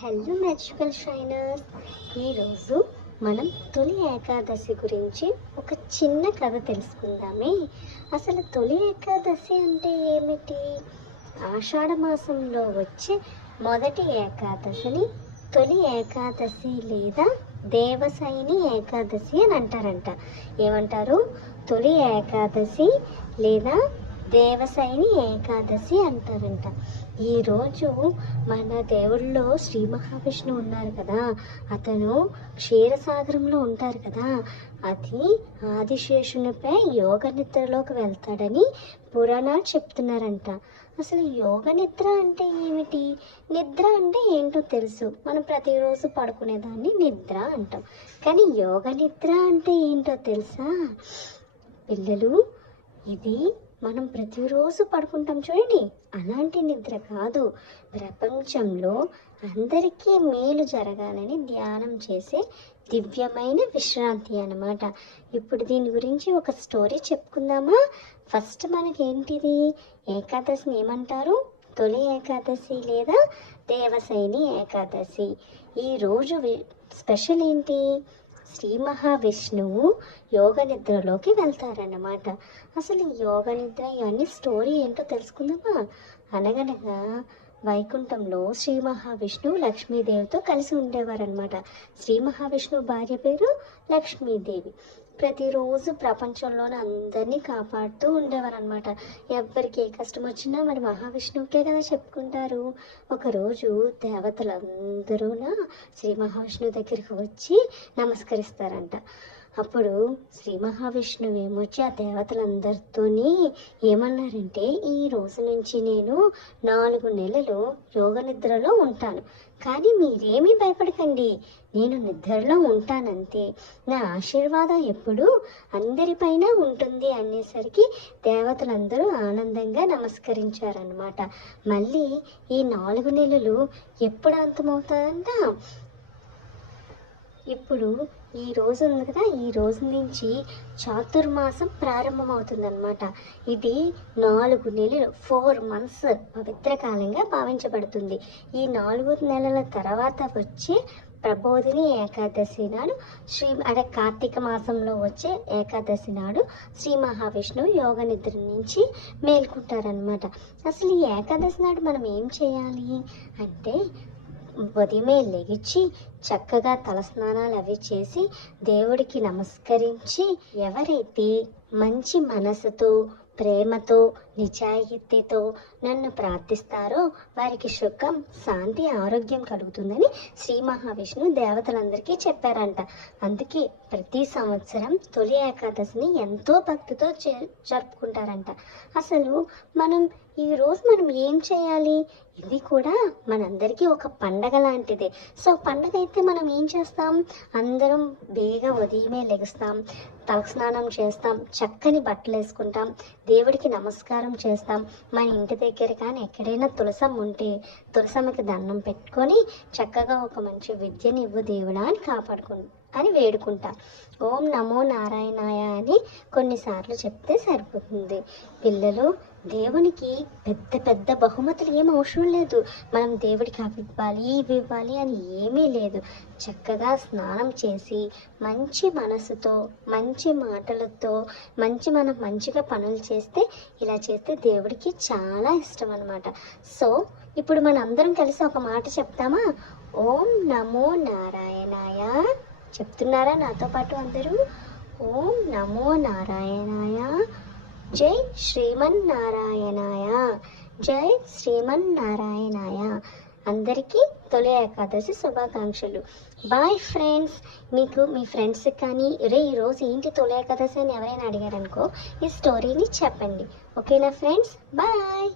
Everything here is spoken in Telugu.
హలో మ్యాజికల్ షైనర్స్, ఈరోజు మనం తొలి ఏకాదశి గురించి ఒక చిన్న కథ తెలుసుకుందామే. అసలు తొలి ఏకాదశి అంటే ఏమిటి? ఆషాఢ మాసంలో వచ్చే మొదటి ఏకాదశిని తొలి ఏకాదశి లేదా దేవసైని ఏకాదశి అని అంటారంట. ఏమంటారు? తొలి ఏకాదశి లేదా దేవసైని ఏకాదశి అంటారంట. ఈరోజు మన దేవుళ్ళలో శ్రీ మహావిష్ణువు ఉన్నారు కదా, అతను క్షీరసాగరంలో ఉంటారు కదా, అది ఆదిశేషునిపై యోగ నిద్రలోకి వెళ్తాడని పురాణాలు చెప్తున్నారంట. అసలు యోగ నిద్ర అంటే ఏమిటి? నిద్ర అంటే ఏంటో తెలుసు, మనం ప్రతిరోజు పడుకునేదాన్ని నిద్ర అంటాం. కానీ యోగ నిద్ర అంటే ఏంటో తెలుసా పిల్లలు? ఇది మనం ప్రతిరోజు పడుకుంటాం చూడండి, అలాంటి నిద్ర కాదు. ప్రపంచంలో అందరికీ మేలు జరగాలని ధ్యానం చేసే దివ్యమైన విశ్రాంతి అన్నమాట. ఇప్పుడు దీని గురించి ఒక స్టోరీ చెప్పుకుందామా? ఫస్ట్ మనకేంటిది? ఏకాదశిని ఏమంటారు? తొలి ఏకాదశి లేదా దేవసైని ఏకాదశి. ఈరోజు స్పెషల్ ఏంటి? శ్రీ మహావిష్ణువు యోగ నిద్రలోకి వెళ్తారన్నమాట. అసలు యోగ నిద్ర ఇవన్నీ స్టోరీ ఏంటో తెలుసుకుందామా? అనగనగా వైకుంఠంలో శ్రీ మహావిష్ణువు లక్ష్మీదేవితో కలిసి ఉండేవారనమాట. శ్రీ మహావిష్ణువు భార్య పేరు లక్ష్మీదేవి. ప్రతిరోజు ప్రపంచంలోనే అందరినీ కాపాడుతూ ఉండేవారనమాట. ఎవరికి ఏ కష్టం వచ్చినా మరి మహావిష్ణువుకే కదా చెప్పుకుంటారు. ఒకరోజు దేవతలందరూ శ్రీ మహావిష్ణువు దగ్గరికి వచ్చి నమస్కరిస్తారంట. అప్పుడు శ్రీ మహావిష్ణువు ఏమొచ్చి ఆ దేవతలందరితోని ఏమన్నారంటే, ఈ రోజు నుంచి నేను 4 నెలలు యోగ నిద్రలో ఉంటాను, కానీ మీరేమీ భయపడకండి, నేను నిద్రలో ఉంటానంతే, నా ఆశీర్వాదం ఎప్పుడూ అందరిపైన ఉంటుంది అనేసరికి దేవతలందరూ ఆనందంగా నమస్కరించారనమాట. మళ్ళీ ఈ 4 నెలలు ఎప్పుడు అంతమవుతాయంట? ఇప్పుడు ఈ రోజు ఉంది కదా, ఈ రోజు నుంచి చాతుర్మాసం ప్రారంభమవుతుందన్నమాట. ఇది 4 నెలలు 4 months పవిత్ర కాలంగా భావించబడుతుంది. ఈ 4 నెలల తర్వాత వచ్చే ప్రబోధిని ఏకాదశి నాడు కార్తీక మాసంలో వచ్చే ఏకాదశి నాడు శ్రీ మహావిష్ణువు యోగ నిద్ర నుంచి మేల్కుంటారనమాట. అసలు ఈ ఏకాదశి నాడు మనం ఏం చేయాలి అంటే, ఉదయమే లెగిచి చక్కగా తలస్నానాలు అవి చేసి దేవుడికి నమస్కరించి, ఎవరైతే మంచి మనసుతో ప్రేమతో నిజాయితీతో నన్ను ప్రార్థిస్తారో వారికి సుఖం శాంతి ఆరోగ్యం కలుగుతుందని శ్రీ మహావిష్ణువు దేవతలందరికీ చెప్పారంట. అందుకే ప్రతి సంవత్సరం తొలి ఏకాదశిని ఎంతో భక్తితో జరుపుకుంటారంట. అసలు ఈరోజు మనం ఏం చేయాలి? ఇది కూడా మనందరికీ ఒక పండగ లాంటిదే. సో పండగ అయితే మనం ఏం చేస్తాం? అందరం ఉదయమే లెగుస్తాం, తలస్నానం చేస్తాం, చక్కని బట్టలు వేసుకుంటాం, దేవుడికి నమస్కారం చేస్తాం. మన ఇంటి దగ్గర కానీ ఎక్కడైనా తులసమ్మ ఉంటే తులసమ్మకి దండం పెట్టుకొని చక్కగా ఒక మంచి విద్యని ఇవ్వు దేవుడా అని వేడుకుంటా. ఓం నమో నారాయణాయ అని కొన్నిసార్లు చెప్తే సరిపోతుంది. పిల్లలు, దేవునికి పెద్ద పెద్ద బహుమతులు ఏం అవసరం లేదు. మనం దేవుడికి అవి ఇవ్వాలి ఇవి ఇవ్వాలి అని ఏమీ లేదు. చక్కగా స్నానం చేసి మంచి మనసుతో మంచి మాటలతో మనం మంచిగా పనులు చేస్తే, ఇలా చేస్తే దేవుడికి చాలా ఇష్టం అన్నమాట. సో ఇప్పుడు మనందరం కలిసి ఒక మాట చెప్తామా? ఓం నమో నారాయణాయ. చెప్తున్నారా నాతో పాటు అందరూ? ఓం నమో నారాయణాయ, జై శ్రీమన్నారాయణాయ, జై శ్రీమన్నారాయణాయ. అందరికీ తొలి ఏకాదశి శుభాకాంక్షలు. Bye friends. మీకు మీ ఫ్రెండ్స్కి కానీ ఈరోజు ఏంటి తొలి ఏకాదశి అని ఎవరైనా అడిగారనుకో, ఈ స్టోరీని చెప్పండి. ఓకేనా ఫ్రెండ్స్? బాయ్.